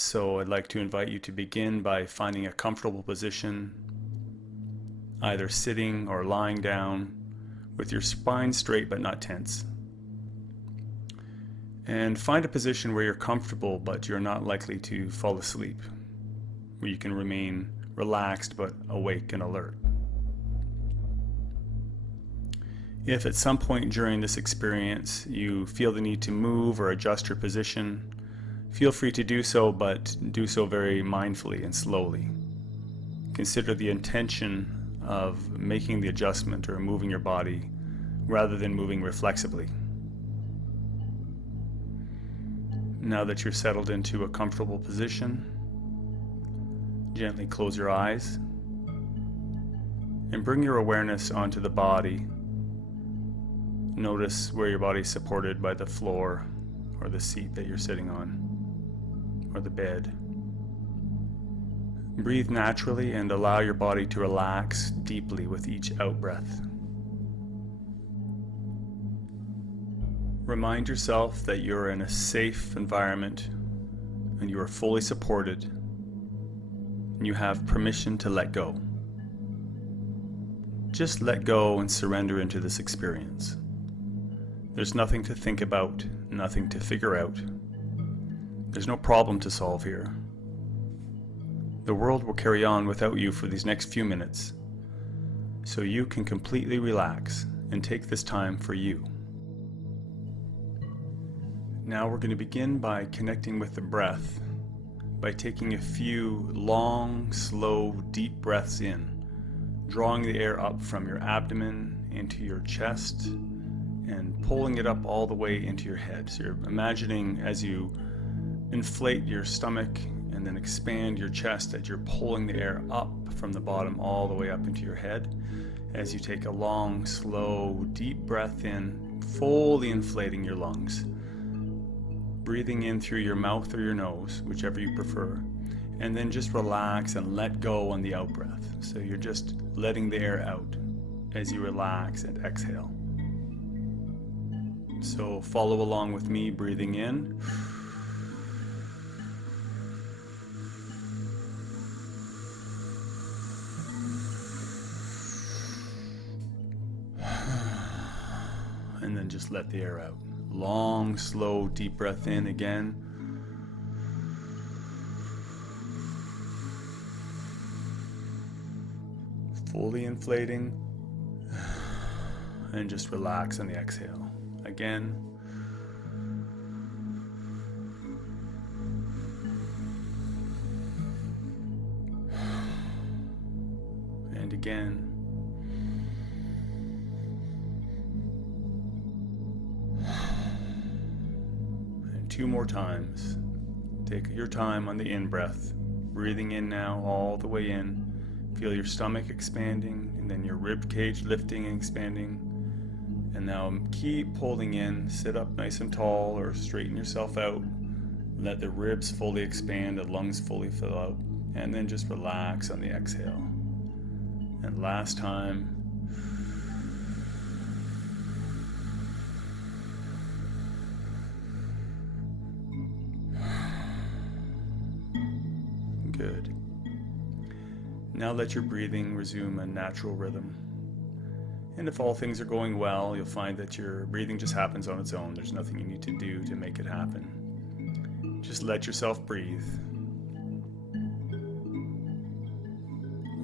So I'd like to invite you to begin by finding a comfortable position, either sitting or lying down, with your spine straight but not tense. And find a position where you're comfortable but you're not likely to fall asleep, where you can remain relaxed but awake and alert. If at some point during this experience you feel the need to move or adjust your position, feel free to do so, but do so very mindfully and slowly. Consider the intention of making the adjustment or moving your body rather than moving reflexively. Now that you're settled into a comfortable position, gently close your eyes and bring your awareness onto the body. Notice where your body is supported by the floor or the seat that you're sitting on, or the bed. Breathe naturally and allow your body to relax deeply with each out-breath. Remind yourself that you're in a safe environment and you are fully supported, and you have permission to let go. Just let go and surrender into this experience. There's nothing to think about, nothing to figure out. There's no problem to solve here. The world will carry on without you for these next few minutes, so you can completely relax and take this time for you. Now we're going to begin by connecting with the breath, by taking a few long, slow, deep breaths in, drawing the air up from your abdomen into your chest and pulling it up all the way into your head. So you're imagining as you inflate your stomach and then expand your chest that you're pulling the air up from the bottom all the way up into your head. As you take a long, slow, deep breath in, fully inflating your lungs. Breathing in through your mouth or your nose, whichever you prefer, and then just relax and let go on the out breath. So you're just letting the air out as you relax and exhale. So follow along with me, breathing in. And then just let the air out. Long, slow, deep breath in again. Fully inflating. And just relax on the exhale. Again. And again. And 2 more times. Take your time on the in-breath. Breathing in now all the way in. Feel your stomach expanding and then your rib cage lifting and expanding. And now keep holding in, sit up nice and tall or straighten yourself out. Let the ribs fully expand, the lungs fully fill out, and then just relax on the exhale. And last time. Good. Now let your breathing resume a natural rhythm. And if all things are going well, you'll find that your breathing just happens on its own. There's nothing you need to do to make it happen. Just let yourself breathe.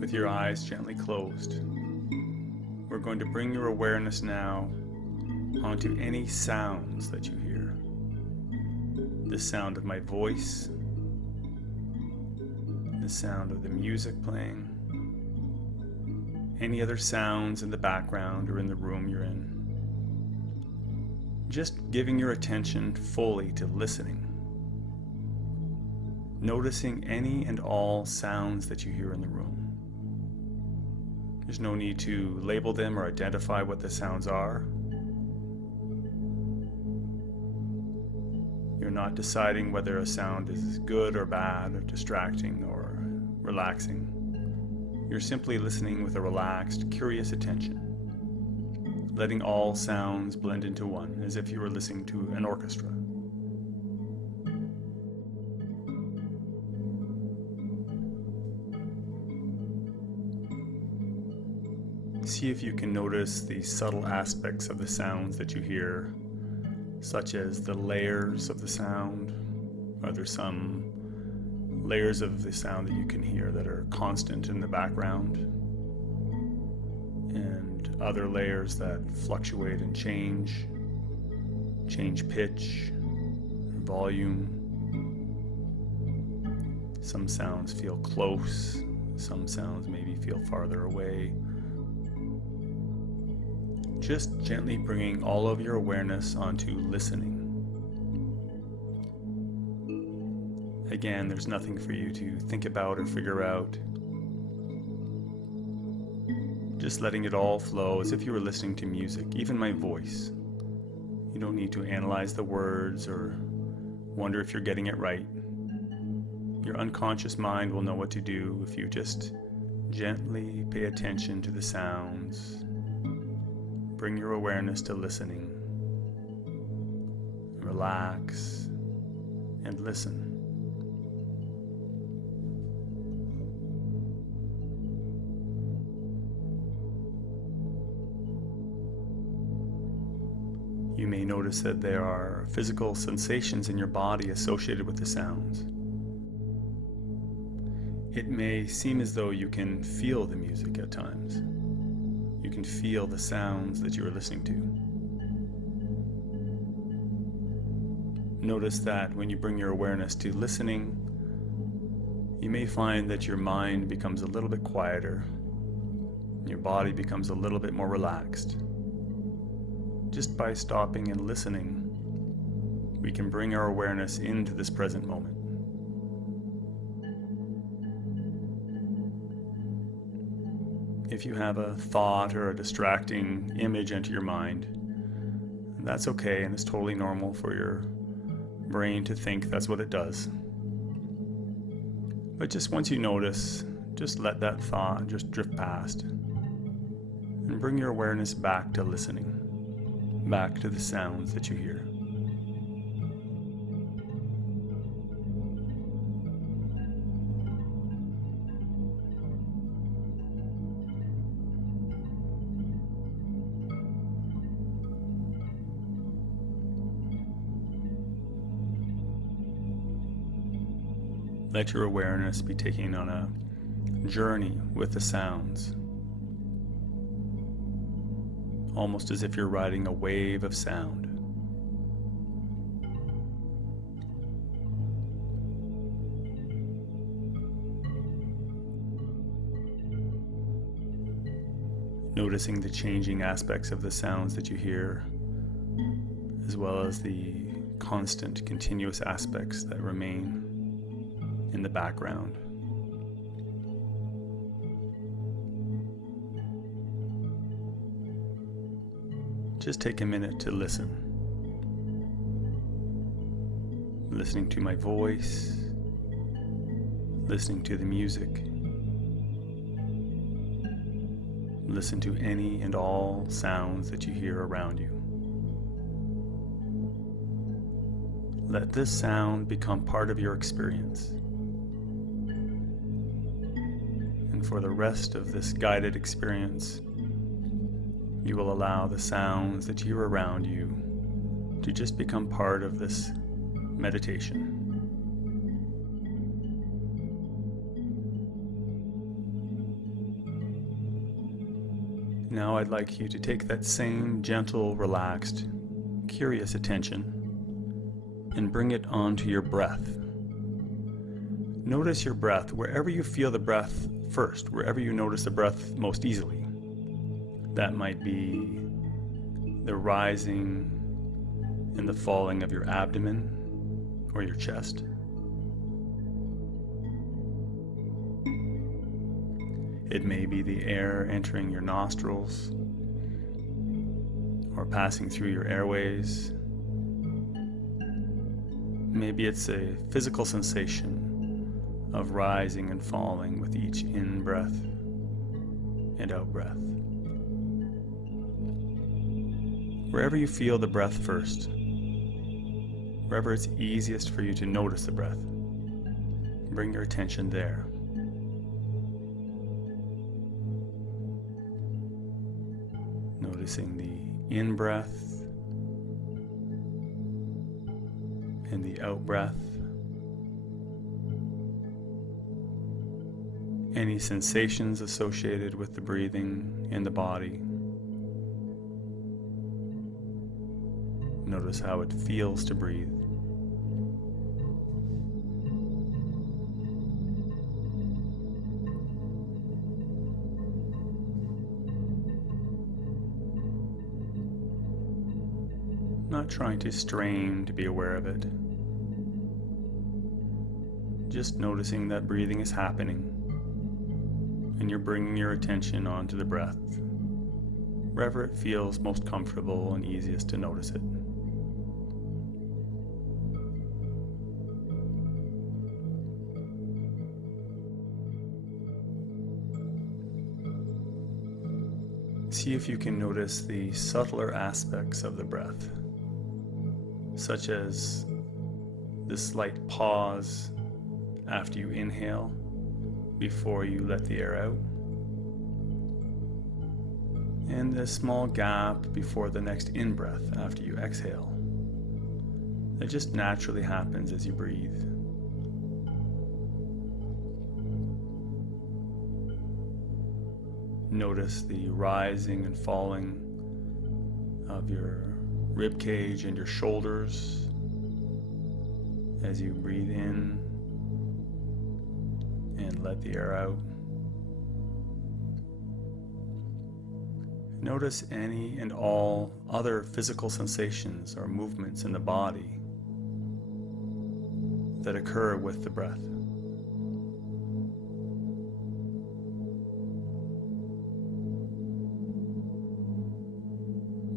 With your eyes gently closed, we're going to bring your awareness now onto any sounds that you hear. The sound of my voice, the sound of the music playing, any other sounds in the background or in the room you're in. Just giving your attention fully to listening. Noticing any and all sounds that you hear in the room. There's no need to label them or identify what the sounds are. You're not deciding whether a sound is good or bad or distracting or relaxing. You're simply listening with a relaxed, curious attention, letting all sounds blend into one, as if you were listening to an orchestra. See if you can notice the subtle aspects of the sounds that you hear, such as the layers of the sound. Are there some layers of the sound that you can hear that are constant in the background, and other layers that fluctuate and change pitch, volume? Some sounds feel close, some sounds maybe feel farther away. Just gently bringing all of your awareness onto listening. Again, there's nothing for you to think about or figure out. Just letting it all flow as if you were listening to music, even my voice. You don't need to analyze the words or wonder if you're getting it right. Your unconscious mind will know what to do if you just gently pay attention to the sounds. Bring your awareness to listening. Relax and listen. You may notice that there are physical sensations in your body associated with the sounds. It may seem as though you can feel the music at times. You can feel the sounds that you are listening to. Notice that when you bring your awareness to listening, you may find that your mind becomes a little bit quieter, and your body becomes a little bit more relaxed. Just by stopping and listening, we can bring our awareness into this present moment. If you have a thought or a distracting image enter your mind, that's okay, and it's totally normal for your brain to think that's what it does. But just once you notice, just let that thought just drift past and bring your awareness back to listening, back to the sounds that you hear. Let your awareness be taken on a journey with the sounds, almost as if you're riding a wave of sound. Noticing the changing aspects of the sounds that you hear, as well as the constant, continuous aspects that remain in the background. Just take a minute to listen. Listening to my voice, listening to the music. Listen to any and all sounds that you hear around you. Let this sound become part of your experience. And for the rest of this guided experience, you will allow the sounds that hear around you to just become part of this meditation. Now I'd like you to take that same gentle, relaxed, curious attention and bring it onto your breath. Notice your breath wherever you feel the breath first, wherever you notice the breath most easily. That might be the rising and the falling of your abdomen or your chest. It may be the air entering your nostrils or passing through your airways. Maybe it's a physical sensation of rising and falling with each in-breath and out-breath. Wherever you feel the breath first, wherever it's easiest for you to notice the breath, bring your attention there. Noticing the in-breath and the out-breath. Any sensations associated with the breathing in the body. Notice how it feels to breathe. Not trying to strain to be aware of it. Just noticing that breathing is happening, and you're bringing your attention onto the breath, wherever it feels most comfortable and easiest to notice it. See if you can notice the subtler aspects of the breath, such as the slight pause after you inhale before you let the air out, and the small gap before the next in-breath after you exhale. That just naturally happens as you breathe. Notice the rising and falling of your rib cage and your shoulders as you breathe in and let the air out. Notice any and all other physical sensations or movements in the body that occur with the breath.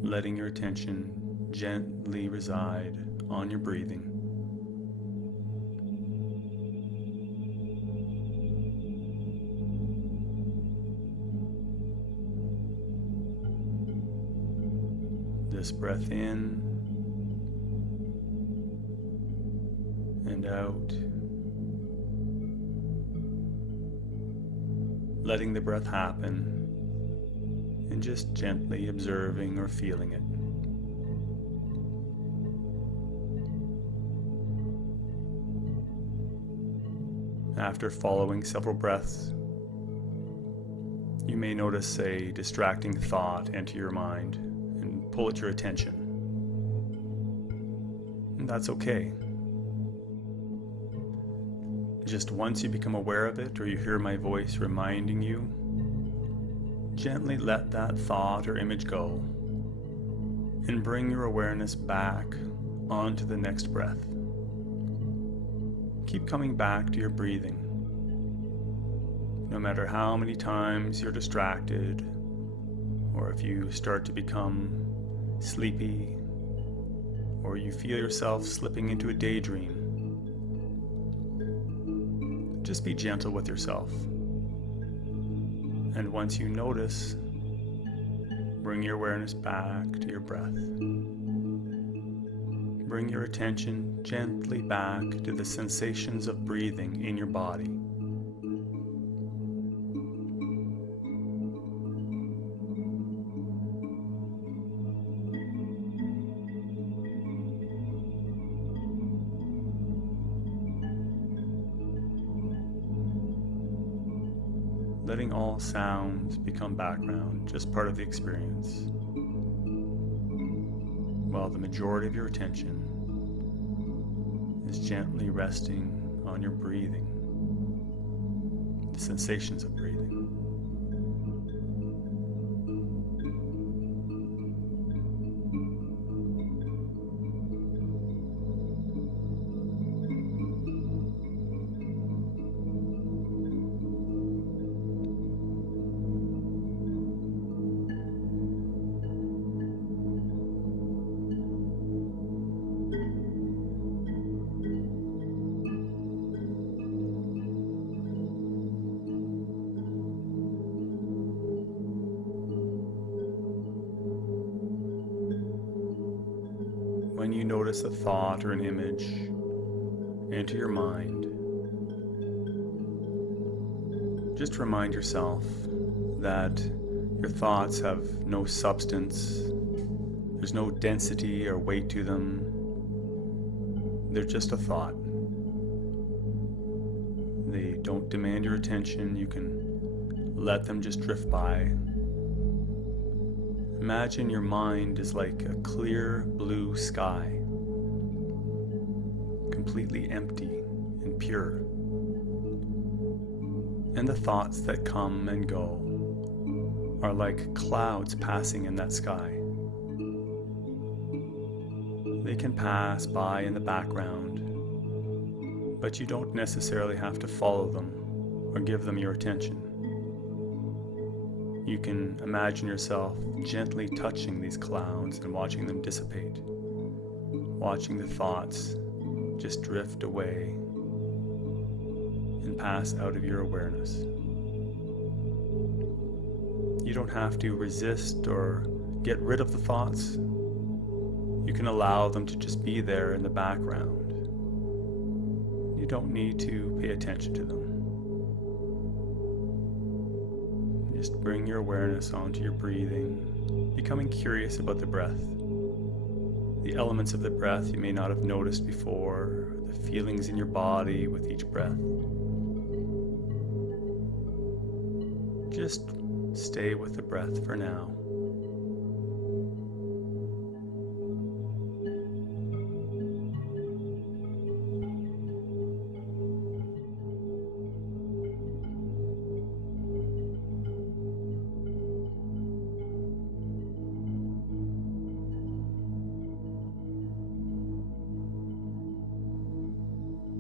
Letting your attention gently reside on your breathing. This breath in and out. Letting the breath happen and just gently observing or feeling it. After following several breaths, you may notice a distracting thought enter your mind and pull at your attention. And that's okay. Just once you become aware of it, or you hear my voice reminding you, gently let that thought or image go and bring your awareness back onto the next breath. Keep coming back to your breathing. No matter how many times you're distracted, or if you start to become sleepy, or you feel yourself slipping into a daydream, just be gentle with yourself. And once you notice, bring your awareness back to your breath. Bring your attention gently back to the sensations of breathing in your body. Letting all sounds become background, just part of the experience, while the majority of your attention is gently resting on your breathing, the sensations of breathing. When you notice a thought or an image enter your mind, just remind yourself that Your thoughts have no substance. There's no density or weight to them. They're just a thought. They don't demand your attention. You can let them just drift by. Imagine your mind is like a clear blue sky, completely empty and pure. And the thoughts that come and go are like clouds passing in that sky. They can pass by in the background, but you don't necessarily have to follow them or give them your attention. You can imagine yourself gently touching these clouds and watching them dissipate, watching the thoughts just drift away and pass out of your awareness. You don't have to resist or get rid of the thoughts. You can allow them to just be there in the background. You don't need to pay attention to them. Just bring your awareness onto your breathing, becoming curious about the breath. The elements of the breath you may not have noticed before, the feelings in your body with each breath. Just stay with the breath for now.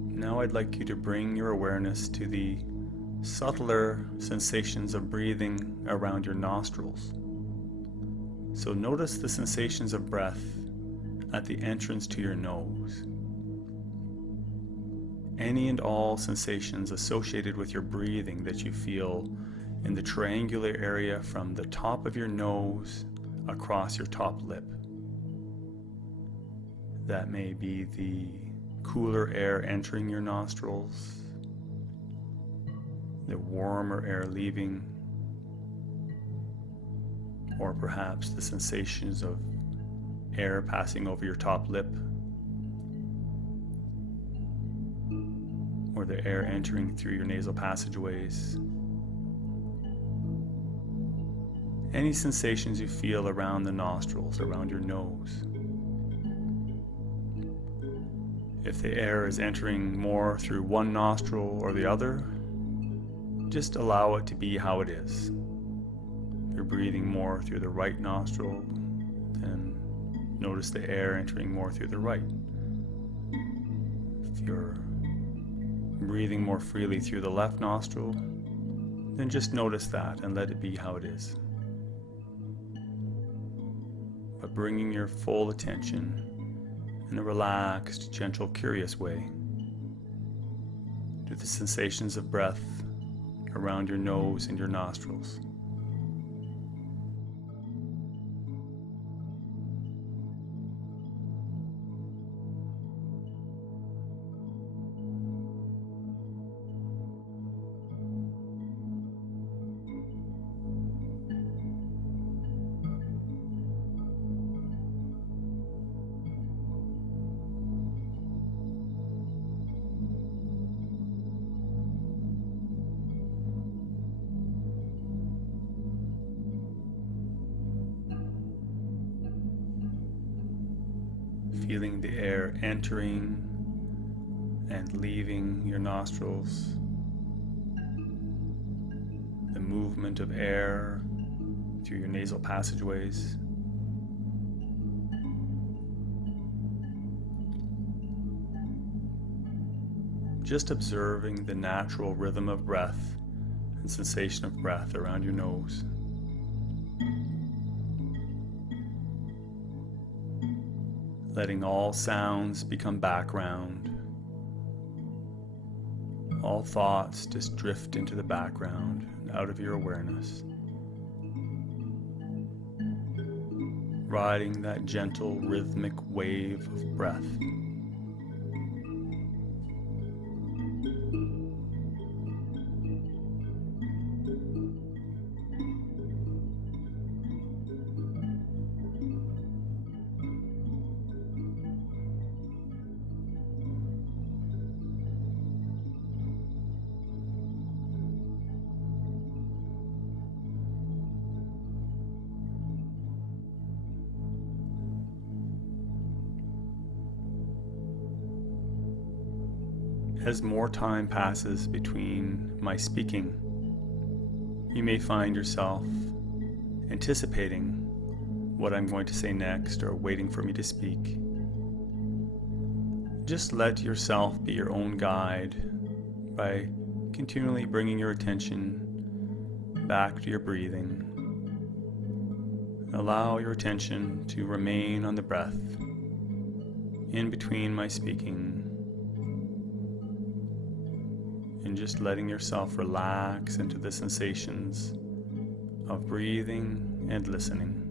Now I'd like you to bring your awareness to the subtler sensations of breathing around your nostrils. So notice the sensations of breath at the entrance to your nose. Any and all sensations associated with your breathing that you feel in the triangular area from the top of your nose across your top lip. That may be the cooler air entering your nostrils, the warmer air leaving, or perhaps the sensations of air passing over your top lip, or the air entering through your nasal passageways. Any sensations you feel around the nostrils, around your nose. If the air is entering more through one nostril or the other, just allow it to be how it is. If you're breathing more through the right nostril, then notice the air entering more through the right. If you're breathing more freely through the left nostril, then just notice that and let it be how it is. But bringing your full attention in a relaxed, gentle, curious way to the sensations of breath around your nose and your nostrils. Feeling the air entering and leaving your nostrils, the movement of air through your nasal passageways. Just observing the natural rhythm of breath and sensation of breath around your nose. Letting all sounds become background. All thoughts just drift into the background and out of your awareness. Riding that gentle rhythmic wave of breath. as more time passes between my speaking, you may find yourself anticipating what I'm going to say next or waiting for me to speak. Just let yourself be your own guide by continually bringing your attention back to your breathing. Allow your attention to remain on the breath in between my speaking, and just letting yourself relax into the sensations of breathing and listening.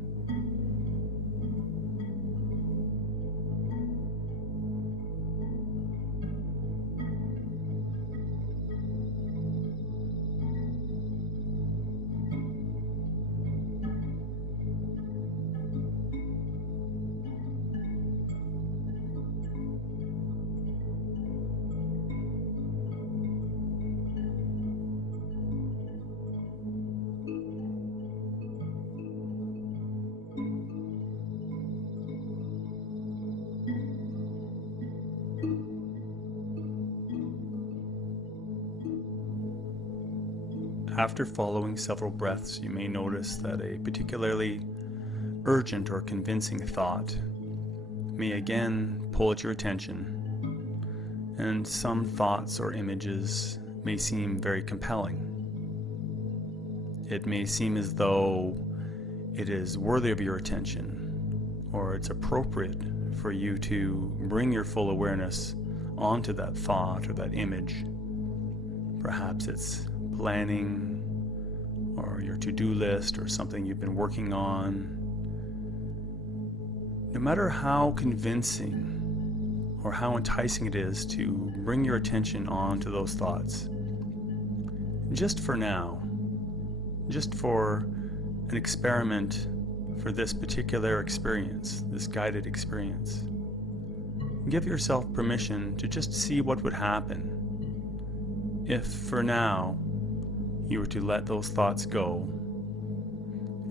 After following several breaths, you may notice that a particularly urgent or convincing thought may again pull at your attention, and some thoughts or images may seem very compelling. It may seem as though it is worthy of your attention, or it's appropriate for you to bring your full awareness onto that thought or that image. Perhaps it's planning or your to-do list or something you've been working on. No matter how convincing or how enticing it is to bring your attention on to those thoughts, just for now, just for an experiment for this particular experience, this guided experience, give yourself permission to just see what would happen if, for now, you were to let those thoughts go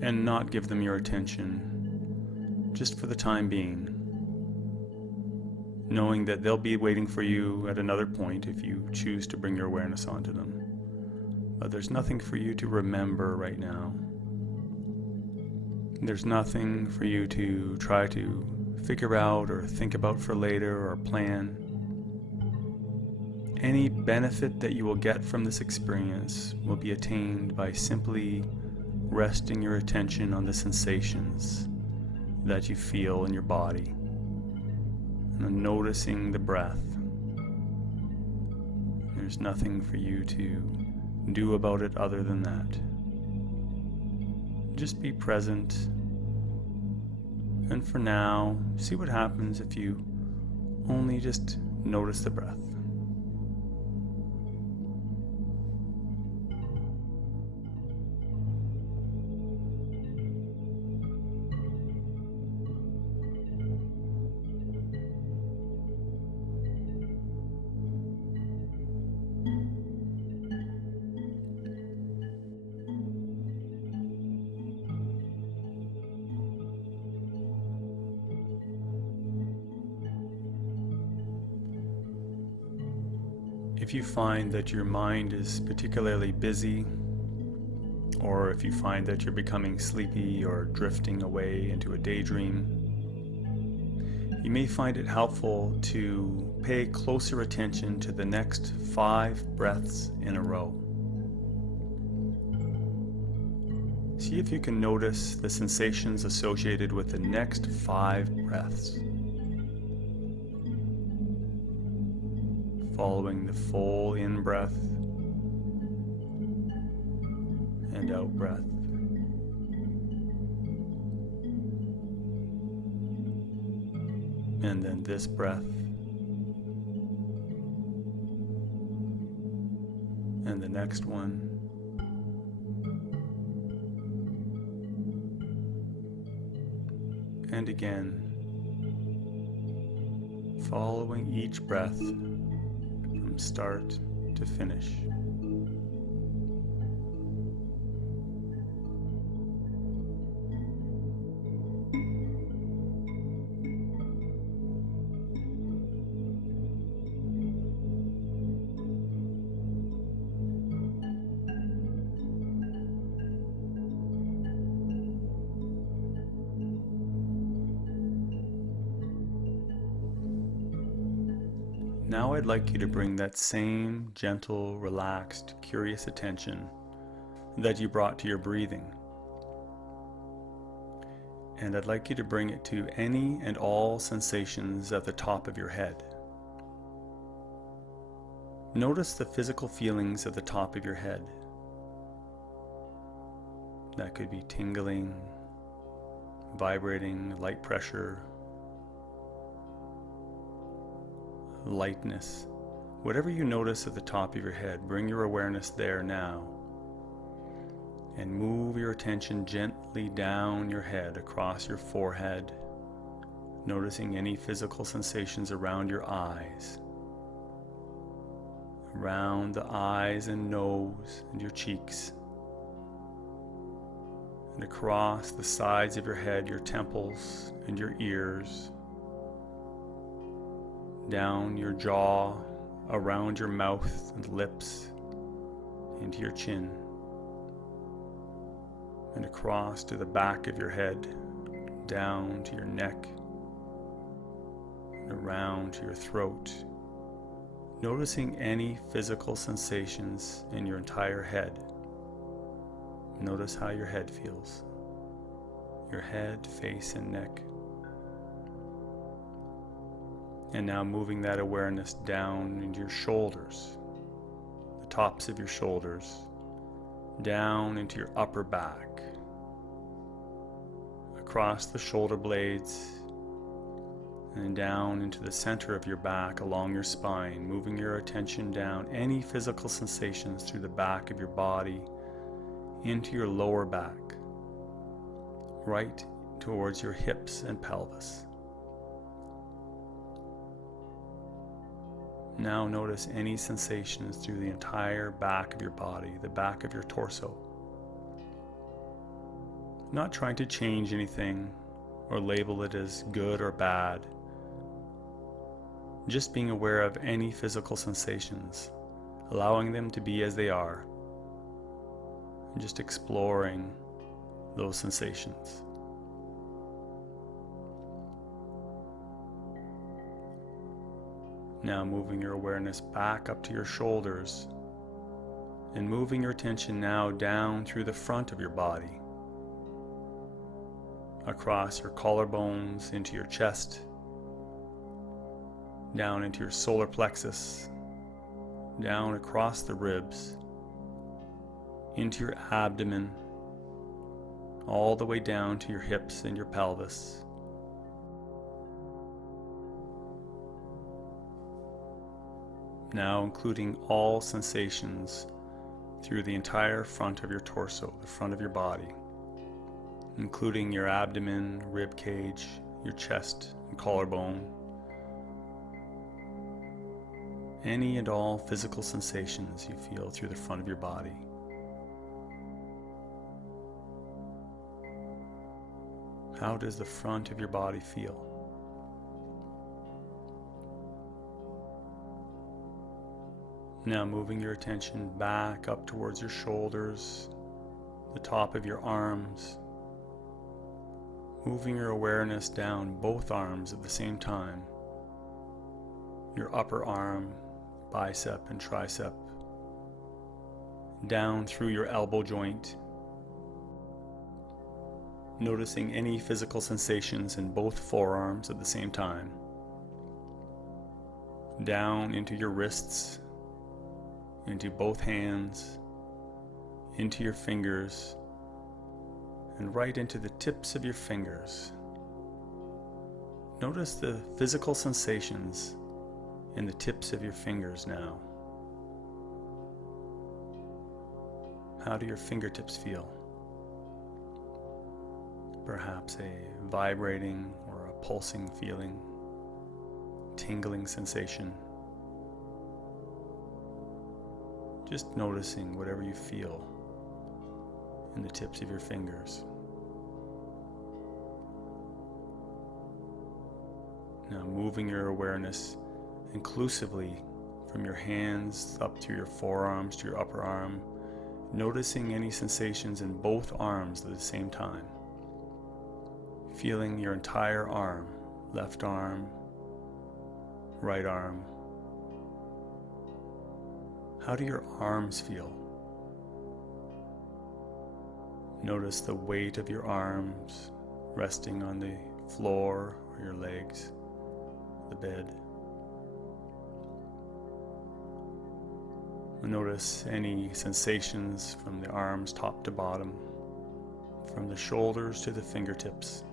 and not give them your attention just for the time being, knowing that they'll be waiting for you at another point if you choose to bring your awareness onto them. But there's nothing for you to remember right now. There's nothing for you to try to figure out or think about for later or plan. Any benefit that you will get from this experience will be attained by simply resting your attention on the sensations that you feel in your body and on noticing the breath. There's nothing for you to do about it other than that. Just be present, and for now, see what happens if you only just notice the breath. If you find that your mind is particularly busy, or if you find that you're becoming sleepy or drifting away into a daydream, you may find it helpful to pay closer attention to the next 5 breaths in a row. See if you can notice the sensations associated with the next 5 breaths. Following the full in-breath and out-breath. And then this breath and the next one. And again, following each breath from start to finish. Now I'd like you to bring that same gentle, relaxed, curious attention that you brought to your breathing. And I'd like you to bring it to any and all sensations at the top of your head. Notice the physical feelings at the top of your head. That could be tingling, vibrating, light pressure, lightness. Whatever you notice at the top of your head, bring your awareness there now. And move your attention gently down your head, across your forehead, noticing any physical sensations around your eyes, around the eyes and nose and your cheeks, and across the sides of your head, your temples and your ears, down your jaw, around your mouth and lips, into your chin, and across to the back of your head, down to your neck, and around to your throat. Noticing any physical sensations in your entire head. Notice how your head feels. Your head, face, and neck. And now moving that awareness down into your shoulders, the tops of your shoulders, down into your upper back, across the shoulder blades, and down into the center of your back, along your spine, moving your attention down any physical sensations through the back of your body, into your lower back, right towards your hips and pelvis. Now notice any sensations through the entire back of your body, the back of your torso. Not trying to change anything or label it as good or bad. Just being aware of any physical sensations, allowing them to be as they are, and just exploring those sensations. Now moving your awareness back up to your shoulders and moving your attention now down through the front of your body, across your collarbones, into your chest, down into your solar plexus, down across the ribs, into your abdomen, all the way down to your hips and your pelvis. Now including all sensations through the entire front of your torso, the front of your body, including your abdomen, rib cage, your chest and collarbone, any and all physical sensations you feel through the front of your body. How does the front of your body feel? Now moving your attention back up towards your shoulders, the top of your arms, moving your awareness down both arms at the same time, your upper arm, bicep and tricep, down through your elbow joint, noticing any physical sensations in both forearms at the same time, down into your wrists, into both hands, into your fingers, and right into the tips of your fingers. Notice the physical sensations in the tips of your fingers now. How do your fingertips feel? Perhaps a vibrating or a pulsing feeling, tingling sensation. Just noticing whatever you feel in the tips of your fingers. Now moving your awareness inclusively from your hands up through your forearms to your upper arm, noticing any sensations in both arms at the same time. Feeling your entire arm, left arm, right arm, How do your arms feel? Notice the weight of your arms resting on the floor or your legs, the bed. Notice any sensations from the arms top to bottom, from the shoulders to the fingertips.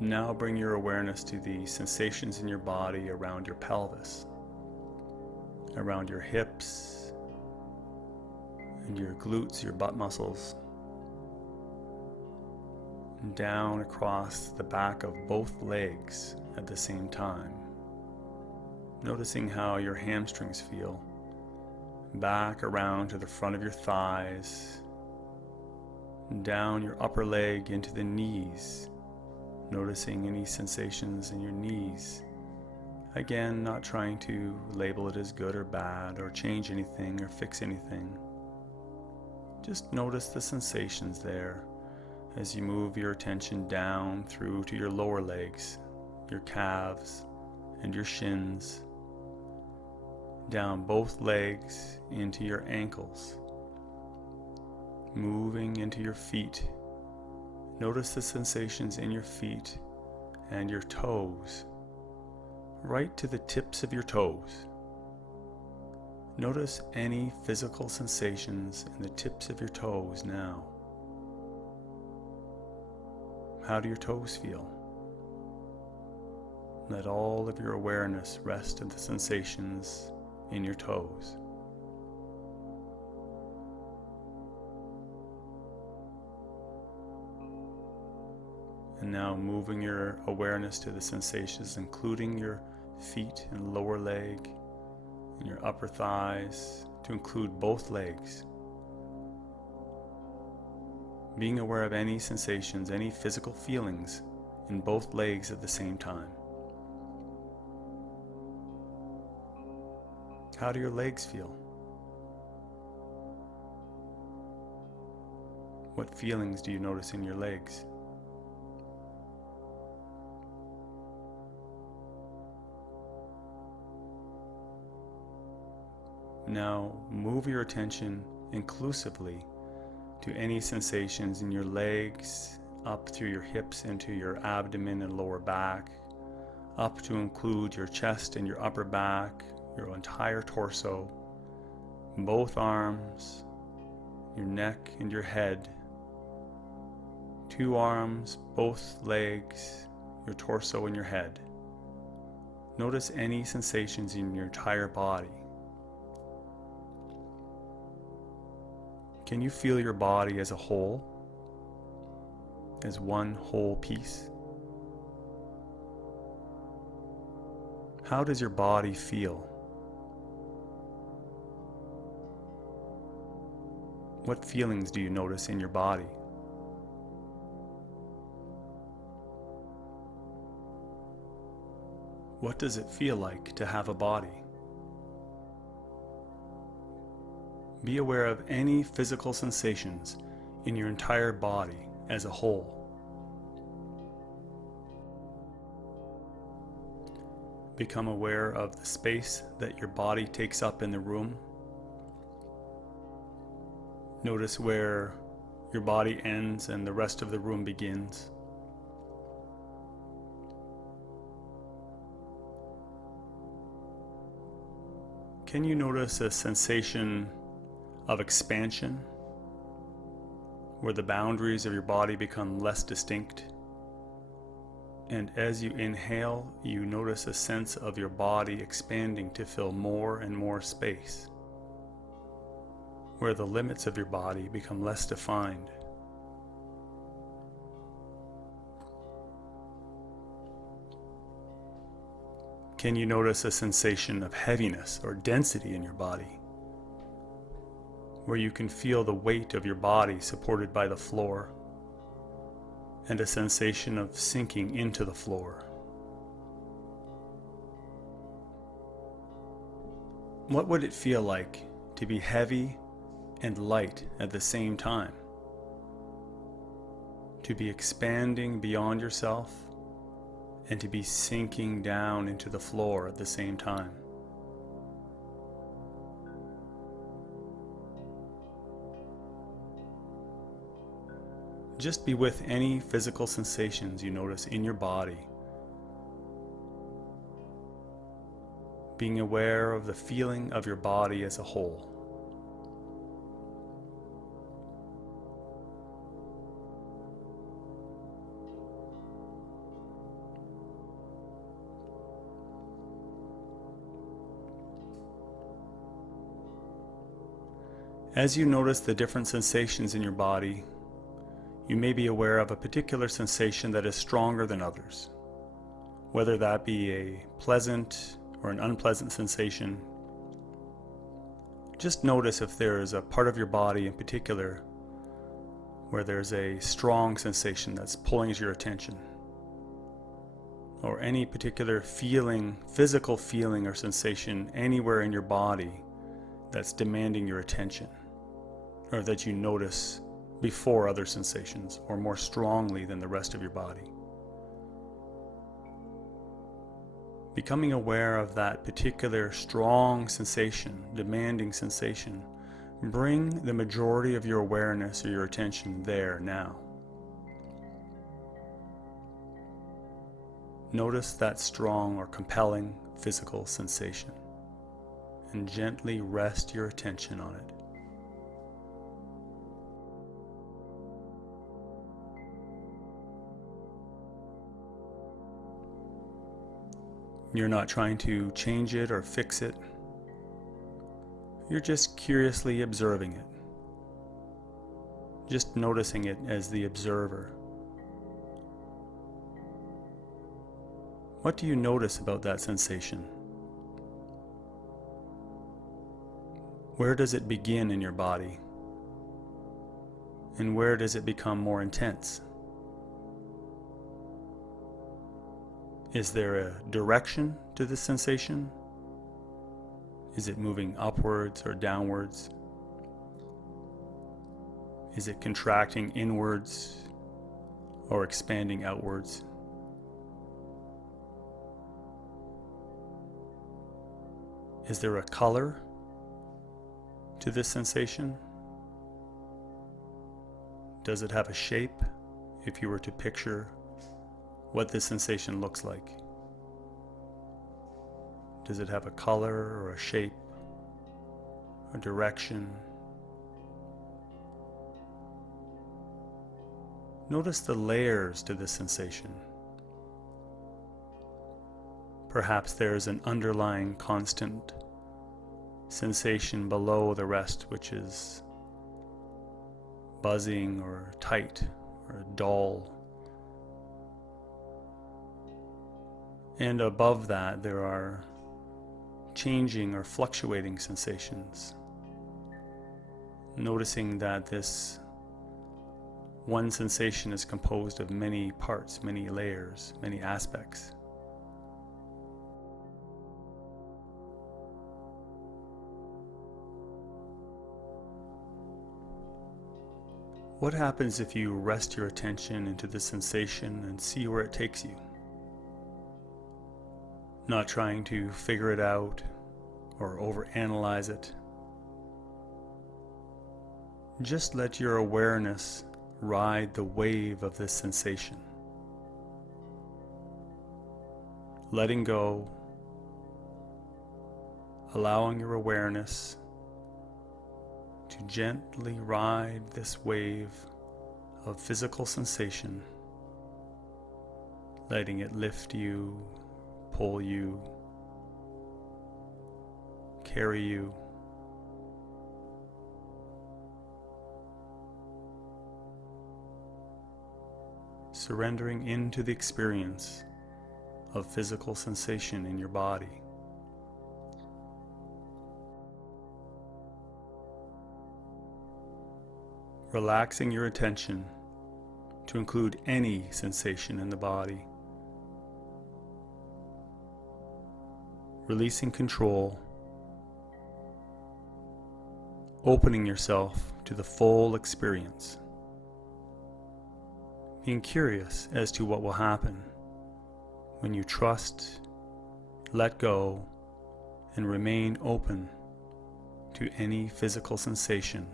Now bring your awareness to the sensations in your body around your pelvis, around your hips, and your glutes, your butt muscles, and down across the back of both legs at the same time. Noticing how your hamstrings feel, back around to the front of your thighs, down your upper leg into the knees. Noticing any sensations in your knees. Again, not trying to label it as good or bad or change anything or fix anything. Just notice the sensations there as you move your attention down through to your lower legs, your calves and your shins, down both legs into your ankles, moving into your feet. Notice the sensations in your feet and your toes, right to the tips of your toes. Notice any physical sensations in the tips of your toes now. How do your toes feel? Let all of your awareness rest on the sensations in your toes. And now moving your awareness to the sensations, including your feet and lower leg, and your upper thighs, to include both legs. Being aware of any sensations, any physical feelings in both legs at the same time. How do your legs feel? What feelings do you notice in your legs? Now move your attention inclusively to any sensations in your legs, up through your hips into your abdomen and lower back, up to include your chest and your upper back, your entire torso, both arms, your neck and your head, 2 arms, both legs, your torso and your head. Notice any sensations in your entire body. Can you feel your body as a whole, as one whole piece? How does your body feel? What feelings do you notice in your body? What does it feel like to have a body? Be aware of any physical sensations in your entire body as a whole. Become aware of the space that your body takes up in the room. Notice where your body ends and the rest of the room begins. Can you notice a sensation of expansion, where the boundaries of your body become less distinct? And as you inhale, you notice a sense of your body expanding to fill more and more space, where the limits of your body become less defined. Can you notice a sensation of heaviness or density in your body, where you can feel the weight of your body supported by the floor, and a sensation of sinking into the floor? What would it feel like to be heavy and light at the same time? to be expanding beyond yourself and to be sinking down into the floor at the same time. Just be with any physical sensations you notice in your body, being aware of the feeling of your body as a whole. As you notice the different sensations in your body, you may be aware of a particular sensation that is stronger than others, whether that be a pleasant or an unpleasant sensation. Just notice if there is a part of your body in particular where there's a strong sensation that's pulling at your attention, or any particular feeling, physical feeling or sensation anywhere in your body that's demanding your attention, or that you notice before other sensations or more strongly than the rest of your body. Becoming aware of that particular strong sensation, demanding sensation, bring the majority of your awareness or your attention there now. Notice that strong or compelling physical sensation and gently rest your attention on it. You're not trying to change it or fix it. You're just curiously observing it. Just noticing it as the observer. What do you notice about that sensation? Where does it begin in your body? And where does it become more intense? Is there a direction to this sensation? Is it moving upwards or downwards? Is it contracting inwards or expanding outwards? Is there a color to this sensation? Does it have a shape, if you were to picture what this sensation looks like? Does it have a color or a shape, a direction? Notice the layers to this sensation. Perhaps there is an underlying constant sensation below the rest, which is buzzing or tight or dull. And above that, there are changing or fluctuating sensations. Noticing that this one sensation is composed of many parts, many layers, many aspects. What happens if you rest your attention into the sensation and see where it takes you? Not trying to figure it out or overanalyze it. Just let your awareness ride the wave of this sensation. Letting go, allowing your awareness to gently ride this wave of physical sensation, letting it lift you, pull you, carry you. Surrendering into the experience of physical sensation in your body. Relaxing your attention to include any sensation in the body. Releasing control, opening yourself to the full experience, being curious as to what will happen when you trust, let go, and remain open to any physical sensation,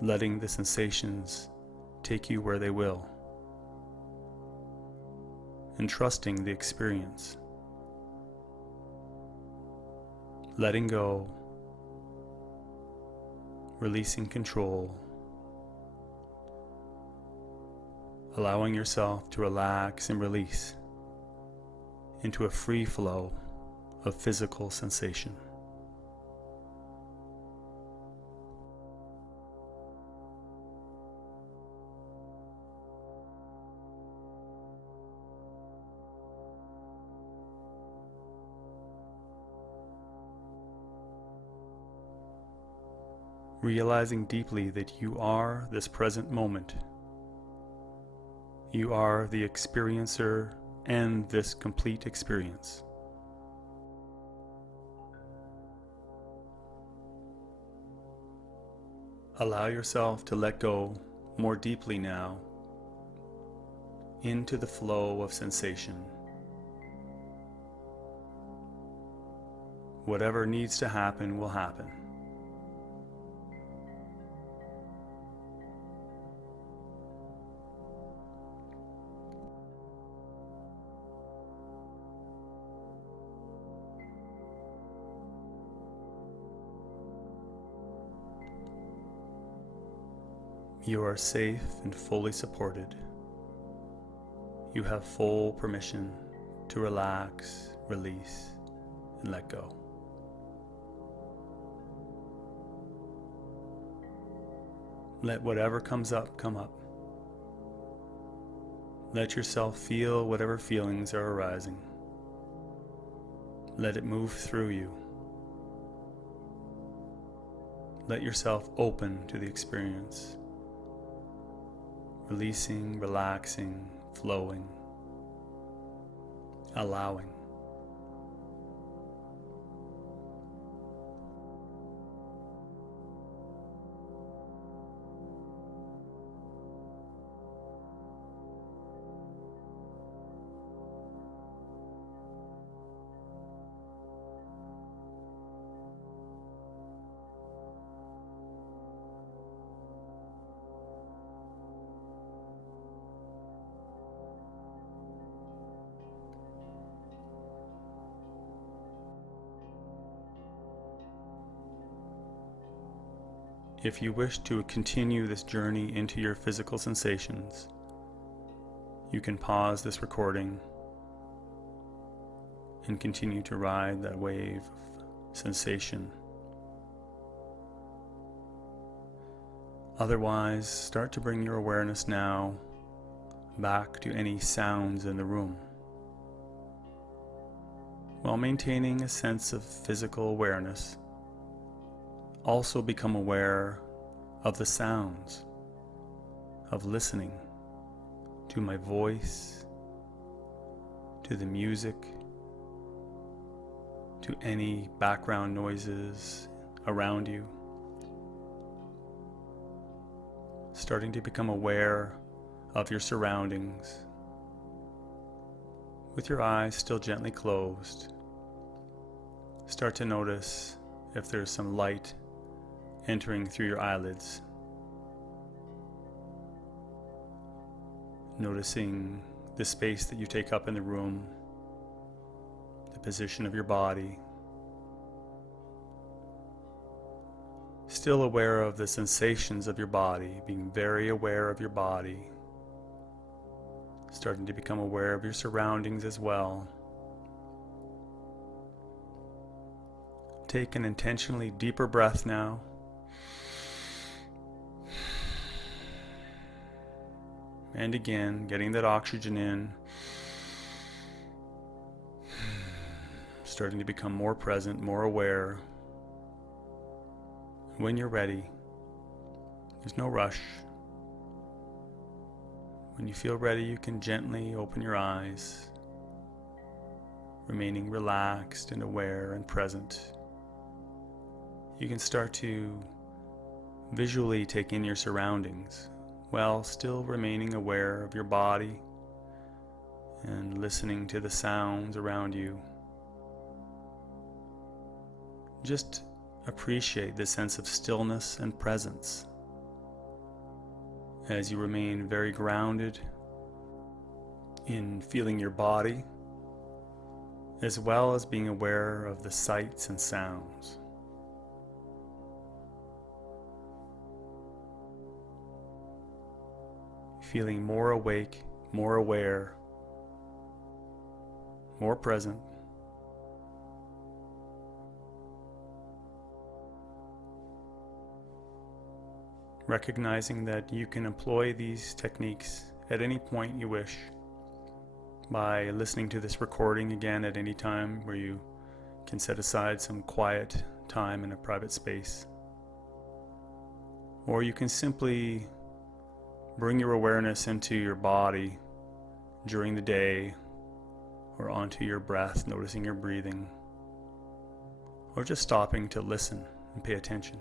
letting the sensations take you where they will, and trusting the experience, letting go, releasing control, allowing yourself to relax and release into a free flow of physical sensation. Realizing deeply that you are this present moment. You are the experiencer and this complete experience. Allow yourself to let go more deeply now into the flow of sensation. Whatever needs to happen will happen. You are safe and fully supported. You have full permission to relax, release, and let go. Let whatever comes up come up. Let yourself feel whatever feelings are arising. Let it move through you. Let yourself open to the experience. Releasing, relaxing, flowing, allowing. If you wish to continue this journey into your physical sensations, you can pause this recording and continue to ride that wave of sensation. Otherwise, start to bring your awareness now back to any sounds in the room, while maintaining a sense of physical awareness. Also become aware of the sounds, of listening to my voice, to the music, to any background noises around you. Starting to become aware of your surroundings with your eyes still gently closed. Start to notice if there's some light entering through your eyelids. Noticing the space that you take up in the room, the position of your body. Still aware of the sensations of your body, being very aware of your body. Starting to become aware of your surroundings as well. Take an intentionally deeper breath now. And again, getting that oxygen in. Starting to become more present, more aware. When you're ready, there's no rush. When you feel ready, you can gently open your eyes, remaining relaxed and aware and present. You can start to visually take in your surroundings, while still remaining aware of your body and listening to the sounds around you. Just appreciate the sense of stillness and presence as you remain very grounded in feeling your body, as well as being aware of the sights and sounds. Feeling more awake, more aware, more present. Recognizing that you can employ these techniques at any point you wish by listening to this recording again at any time, where you can set aside some quiet time in a private space. Or you can simply bring your awareness into your body during the day, or onto your breath, noticing your breathing, or just stopping to listen and pay attention.